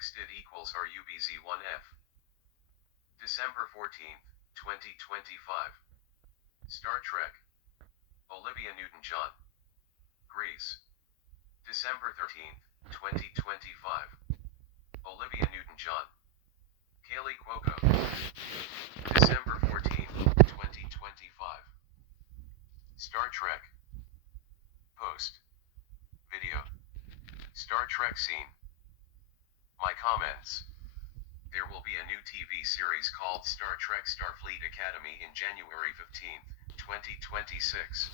Extid equals RUBZ1F. December 14th, 2025. Star Trek. Olivia Newton-John. Greece. December 13th, 2025. Olivia Newton-John. Kaylee Cuoco. December 14th, 2025. Star Trek. Post. Video. Star Trek scene. My comments. There will be a new TV series called Star Trek Starfleet Academy in January 15th, 2026.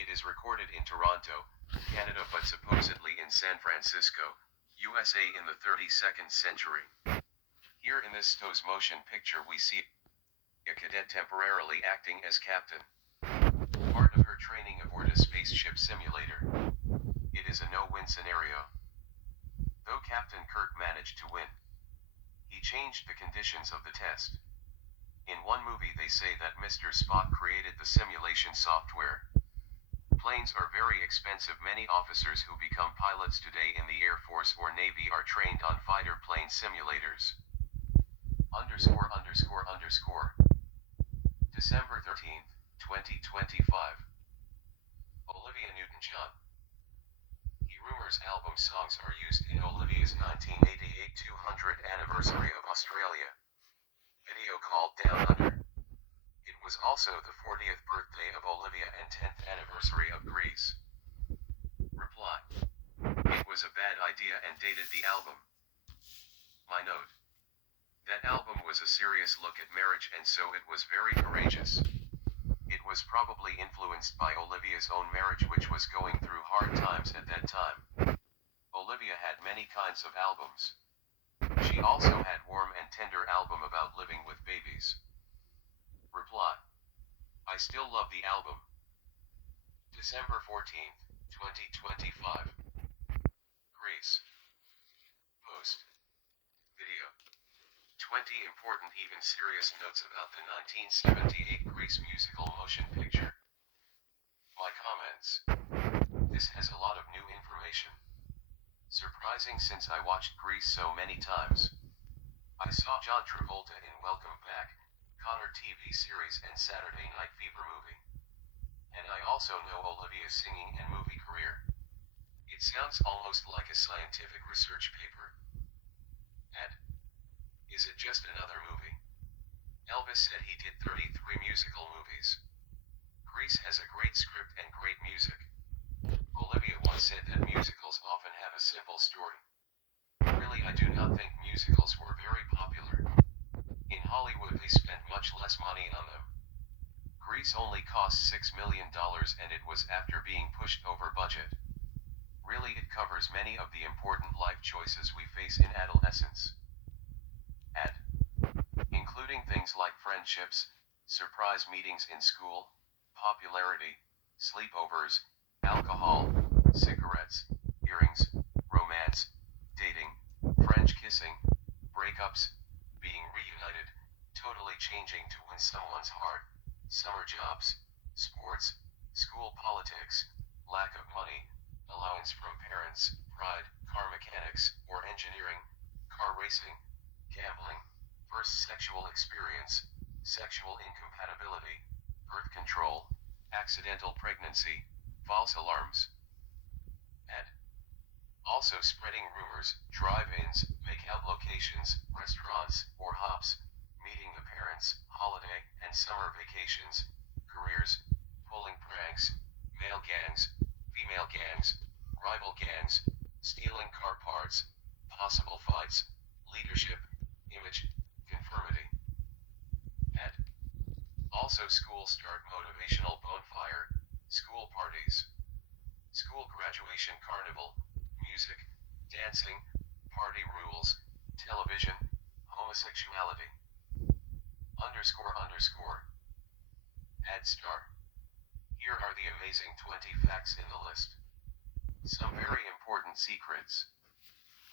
It is recorded in Toronto, Canada, but supposedly in San Francisco, USA in the 32nd century. Here in this Stowe's motion picture we see a cadet temporarily acting as captain. Part of her training aboard a spaceship simulator. It is a no-win scenario. Though Captain Kirk managed to win, he changed the conditions of the test. In one movie they say that Mr. Spock created the simulation software. Planes are very expensive. Many officers who become pilots today in the Air Force or Navy are trained on fighter plane simulators. December 13th, 2025. Olivia Newton-John. Rumors album songs are used in Olivia's 1988 200th anniversary of Australia video called Down Under. It was also the 40th birthday of Olivia and 10th anniversary of Greece. Reply. It was a bad idea and dated the album. My note. That album was a serious look at marriage and so it was very courageous. It was probably influenced by Olivia's own marriage which was going through hard times at that time. Olivia had many kinds of albums. She also had warm and tender album about living with babies. Reply. I still love the album. December 14th, 2025. Greece. Post. Video. 20 important even serious notes about the 1978 Grease musical motion picture. My comments. This has a lot of new information. Surprising since I watched Grease so many times. I saw John Travolta in Welcome Back, Connor TV series and Saturday Night Fever movie. And I also know Olivia's singing and movie career. It sounds almost like a scientific research paper. Is it just another movie? Elvis said he did 33 musical movies. Grease has a great script and great music. Olivia once said that musicals often have a simple story. Really, I do not think musicals were very popular. In Hollywood they spent much less money on them. Grease only cost $6 million and it was after being pushed over budget. Really, it covers many of the important life choices we face in adolescence. Including things like friendships, surprise meetings in school, popularity, sleepovers, alcohol, cigarettes, earrings, romance, dating, French kissing, breakups, being reunited, totally changing to win someone's heart, summer jobs, sports, school politics, lack of money, allowance from parents, pride, car mechanics, or engineering, car racing, gambling, first sexual experience, sexual incompatibility, birth control, accidental pregnancy, false alarms. Also spreading rumors, drive-ins, make-out locations, restaurants, or hops, meeting the parents, holiday and summer vacations, careers, pulling pranks, male gangs, female gangs, rival gangs, stealing car parts, possible fights, leadership, image, conformity. Also school start motivational bonfire, school parties, school graduation carnival, music, dancing, party rules, television, homosexuality. Add star. Here are the amazing 20 facts in the list. Some very important secrets.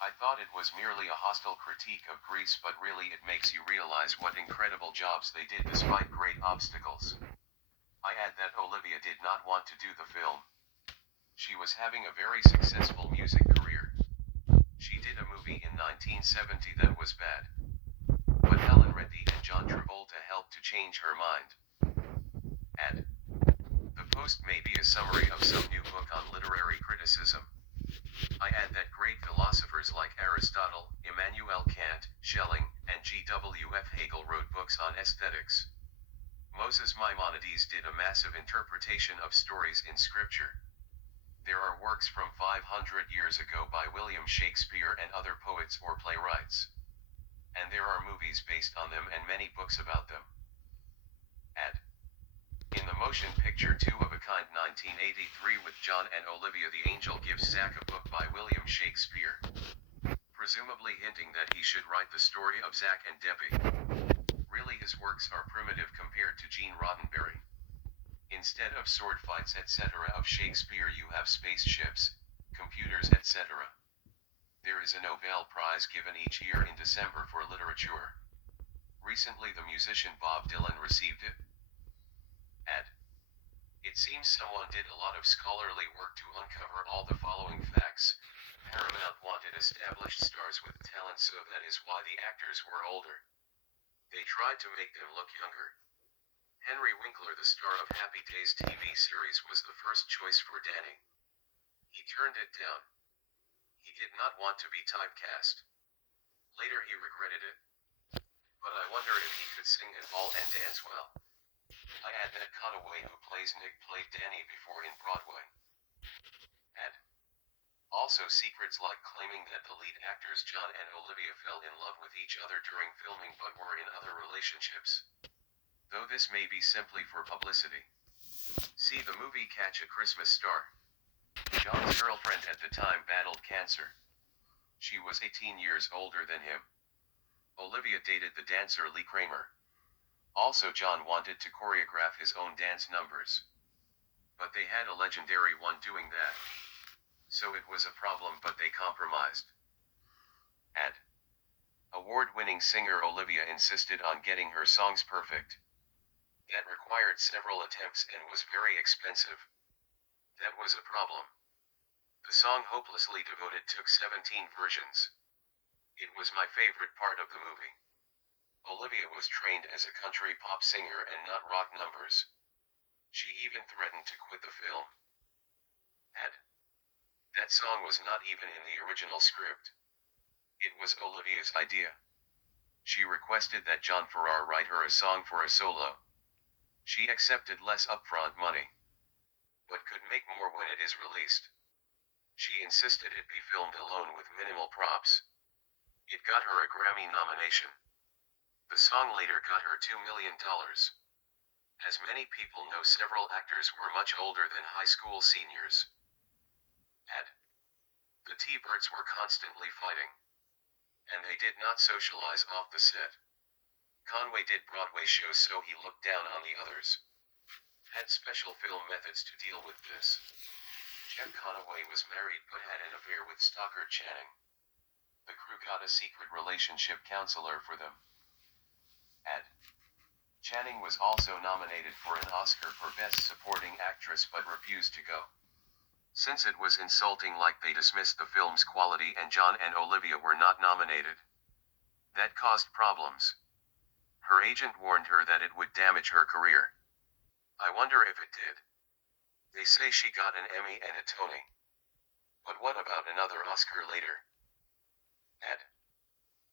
I thought it was merely a hostile critique of Greece, but really it makes you realize what incredible jobs they did despite great obstacles. I add that Olivia did not want to do the film. She was having a very successful music career. She did a movie in 1970 that was bad. But Helen Reddy and John Travolta helped to change her mind. Ad. The post may be a summary of some new book on literary criticism. I add that great philosophers like Aristotle, Immanuel Kant, Schelling, and G.W.F. Hegel wrote books on aesthetics. Moses Maimonides did a massive interpretation of stories in scripture. There are works from 500 years ago by William Shakespeare and other poets or playwrights. And there are movies based on them and many books about them. Ad. In the motion picture Two of a Kind 1983 with John and Olivia, the angel gives Zack a book by William Shakespeare, presumably hinting that he should write the story of Zack and Debbie. Really, his works are primitive compared to Gene Roddenberry. Instead of sword fights etc. of Shakespeare, you have spaceships, computers etc. There is a Nobel Prize given each year in December for literature. Recently the musician Bob Dylan received it. Ad. It seems someone did a lot of scholarly work to uncover all the following facts. Paramount wanted established stars with talent, so that is why the actors were older. They tried to make them look younger. Henry Winkler, the star of Happy Days TV series, was the first choice for Danny. He turned it down. He did not want to be typecast. Later he regretted it. But I wonder if he could sing and all and dance well. I add that Conaway, who plays Nick, played Danny before in Broadway. Ad. Also, secrets like claiming that the lead actors John and Olivia fell in love with each other during filming but were in other relationships. Though this may be simply for publicity. See the movie Catch a Christmas Star. John's girlfriend at the time battled cancer. She was 18 years older than him. Olivia dated the dancer Lee Kramer. Also, John wanted to choreograph his own dance numbers. But they had a legendary one doing that. So it was a problem, but they compromised. Ad. Award-winning singer Olivia insisted on getting her songs perfect. That required several attempts and was very expensive. That was a problem. The song Hopelessly Devoted took 17 versions. It was my favorite part of the movie. Olivia was trained as a country pop singer and not rock numbers. She even threatened to quit the film. Ad. That song was not even in the original script. It was Olivia's idea. She requested that John Farrar write her a song for a solo. She accepted less upfront money, but could make more when it is released. She insisted it be filmed alone with minimal props. It got her a Grammy nomination. The song later got her $2 million. As many people know, several actors were much older than high school seniors. Ad. The T-Birds were constantly fighting. And they did not socialize off the set. Conway did Broadway shows, so he looked down on the others. Had special film methods to deal with this. Jeff Conaway was married but had an affair with stalker Channing. The crew got a secret relationship counselor for them. Ad. Channing was also nominated for an Oscar for Best Supporting Actress but refused to go. Since it was insulting, like they dismissed the film's quality, and John and Olivia were not nominated. That caused problems. Her agent warned her that it would damage her career. I wonder if it did. They say she got an Emmy and a Tony. But what about another Oscar later? Ad.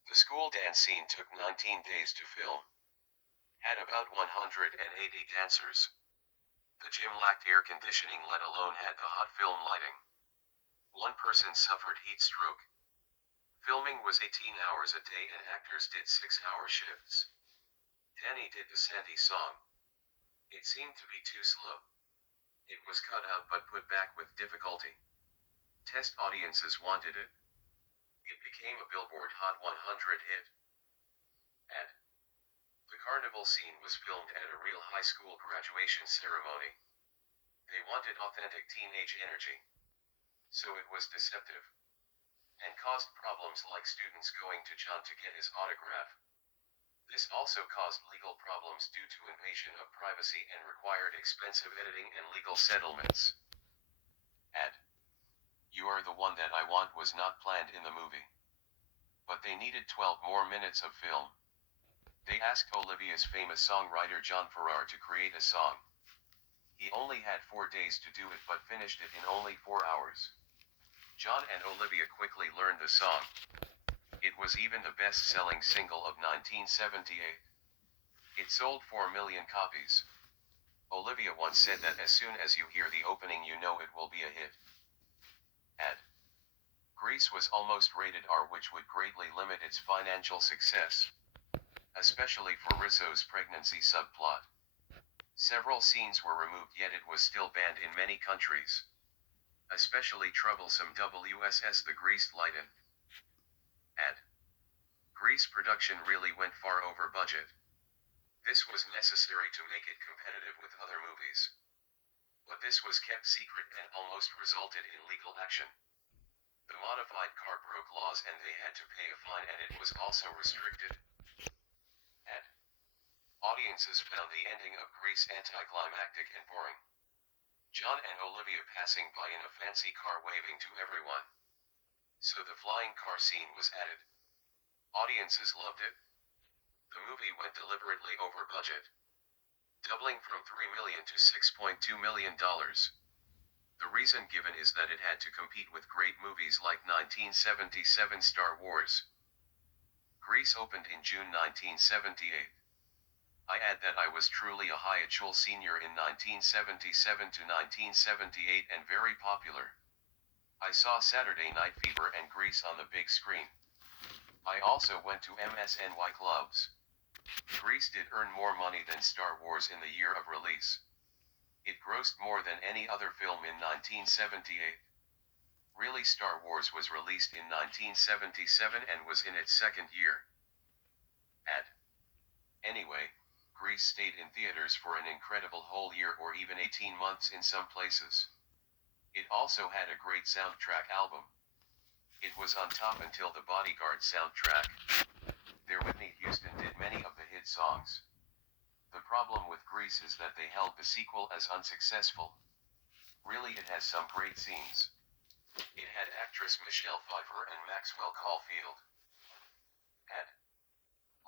The school dance scene took 19 days to film. Had about 180 dancers. The gym lacked air conditioning, let alone had the hot film lighting. One person suffered heat stroke. Filming was 18 hours a day and actors did 6-hour shifts. Danny did the Sandy song. It seemed to be too slow. It was cut out but put back with difficulty. Test audiences wanted it. It became a Billboard Hot 100 hit. Ad. The carnival scene was filmed at a real high school graduation ceremony. They wanted authentic teenage energy. So it was deceptive. And caused problems like students going to John to get his autograph. This also caused legal problems due to invasion of privacy and required expensive editing and legal settlements. Ad. You Are the One That I Want was not planned in the movie. but they needed 12 more minutes of film. They asked Olivia's famous songwriter John Farrar to create a song. He only had 4 days to do it but finished it in only 4 hours. John and Olivia quickly learned the song. It was even the best-selling single of 1978. It sold 4 million copies. Olivia once said that as soon as you hear the opening you know it will be a hit. Ad. Grease was almost rated R, which would greatly limit its financial success, especially for Rizzo's pregnancy subplot. Several scenes were removed, yet it was still banned in many countries. Especially troublesome WSS The Greased Lighten. Ad. Grease production really went far over budget. This was necessary to make it competitive with other movies. But this was kept secret and almost resulted in legal action. The modified car broke laws and they had to pay a fine, and it was also restricted. Ad. Audiences found the ending of Grease anticlimactic and boring. John and Olivia passing by in a fancy car waving to everyone. So the flying car scene was added. Audiences loved it. The movie went deliberately over budget, doubling from $3 million to $6.2 million. The reason given is that it had to compete with great movies like 1977 Star Wars. Grease opened in June 1978. I add that I was truly a high school senior in 1977 to 1978 and very popular. I saw Saturday Night Fever and Grease on the big screen. I also went to MSNY clubs. Grease did earn more money than Star Wars in the year of release. It grossed more than any other film in 1978. Really, Star Wars was released in 1977 and was in its second year. Ad. Anyway, Grease stayed in theaters for an incredible whole year or even 18 months in some places. It also had a great soundtrack album. It was on top until the Bodyguard soundtrack. There Whitney Houston did many of the hit songs. The problem with Grease is that they held the sequel as unsuccessful. Really, it has some great scenes. It had actress Michelle Pfeiffer and Maxwell Caulfield. Ad.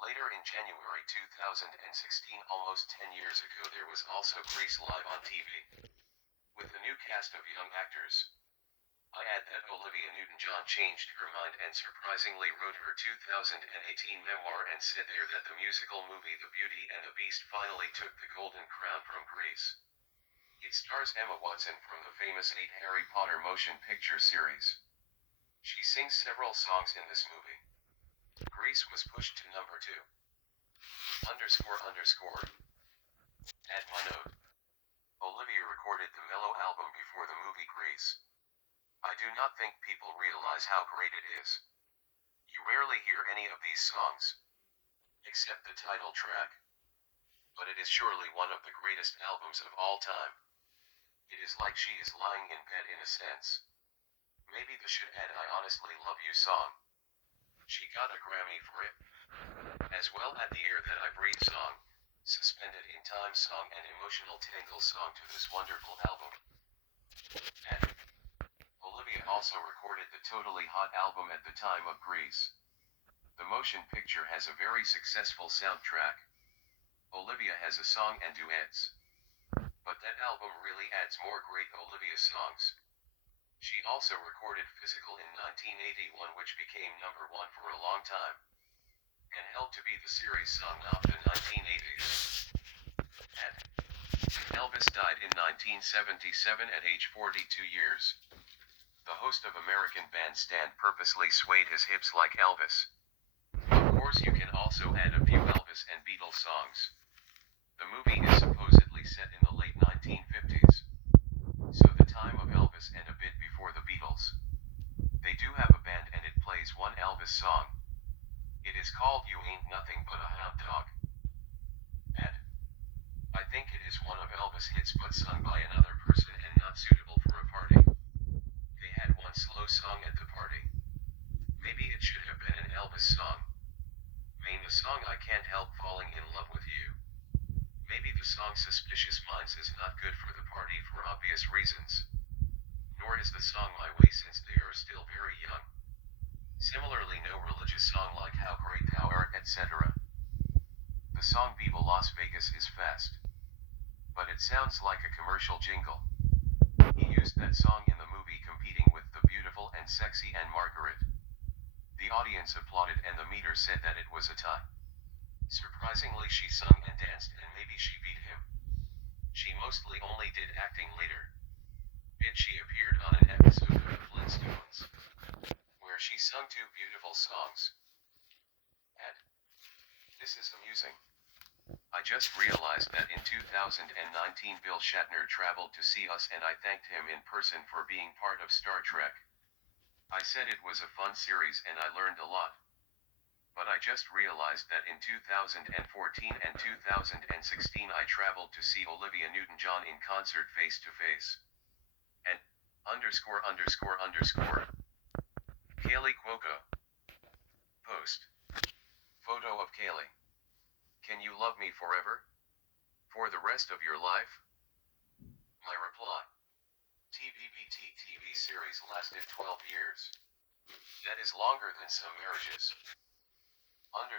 Later in January 2016, almost 10 years ago, there was also Grease live on TV, with a new cast of young actors. I add that Olivia Newton-John changed her mind and surprisingly wrote her 2018 memoir and said there that the musical movie The Beauty and the Beast finally took the golden crown from Grease. It stars Emma Watson from the famous 8 Harry Potter motion picture series. She sings several songs in this movie. Grease was pushed to number 2. __. Add my note. Olivia recorded the Mellow album before the movie Grease. I do not think people realize how great it is. You rarely hear any of these songs, except the title track. But it is surely one of the greatest albums of all time. It is like she is lying in bed in a sense. Maybe the should add I Honestly Love You song. She got a Grammy for it. As well add the Air That I Breathe song, Suspended in Time song, and Emotional Tangle song to this wonderful album. Add. Olivia also recorded the Totally Hot album at the time of Grease. The motion picture has a very successful soundtrack. Olivia has a song and duets. But that album really adds more great Olivia songs. She also recorded Physical in 1981, which became number 1 for a long time, and held to be the series song of the 1980s. And Elvis died in 1977 at age 42 years. The host of American Bandstand purposely swayed his hips like Elvis. Of course, you can also add a few Elvis and Beatles songs. The movie is supposedly set in the late 1950s. So the time of Elvis and a bit before the Beatles. They do have a band and it plays one Elvis song. It is called You Ain't Nothing But a Hound Dog. And I think it is one of Elvis' hits but sung by another person and not suitable for a party. They had one slow song at the party. Maybe it should have been an Elvis song. Main the song I Can't Help Falling in Love with You. Maybe the song Suspicious Minds is not good for the party for obvious reasons. Nor is the song My Way since they are still very young. Similarly, no religious song like How Great Thou Art, etc. The song Viva Las Vegas is fast, but it sounds like a commercial jingle. He used that song in the movie competing with The Beautiful and Sexy and Margaret. The audience applauded and the meter said that it was a tie. Surprisingly, she sung and danced, and maybe she beat him. She mostly only did acting later. She appeared on an episode of The Flintstones, where she sung two beautiful songs. And this is amusing. I just realized that in 2019 Bill Shatner traveled to see us and I thanked him in person for being part of Star Trek. I said it was a fun series and I learned a lot. But I just realized that in 2014 and 2016 I traveled to see Olivia Newton-John in concert face to face. And ____. Kaylee Cuoco. Post. Photo of Kaylee. Can you love me forever? For the rest of your life? My reply. TVBT TV series lasted 12 years. That is longer than some marriages. _____.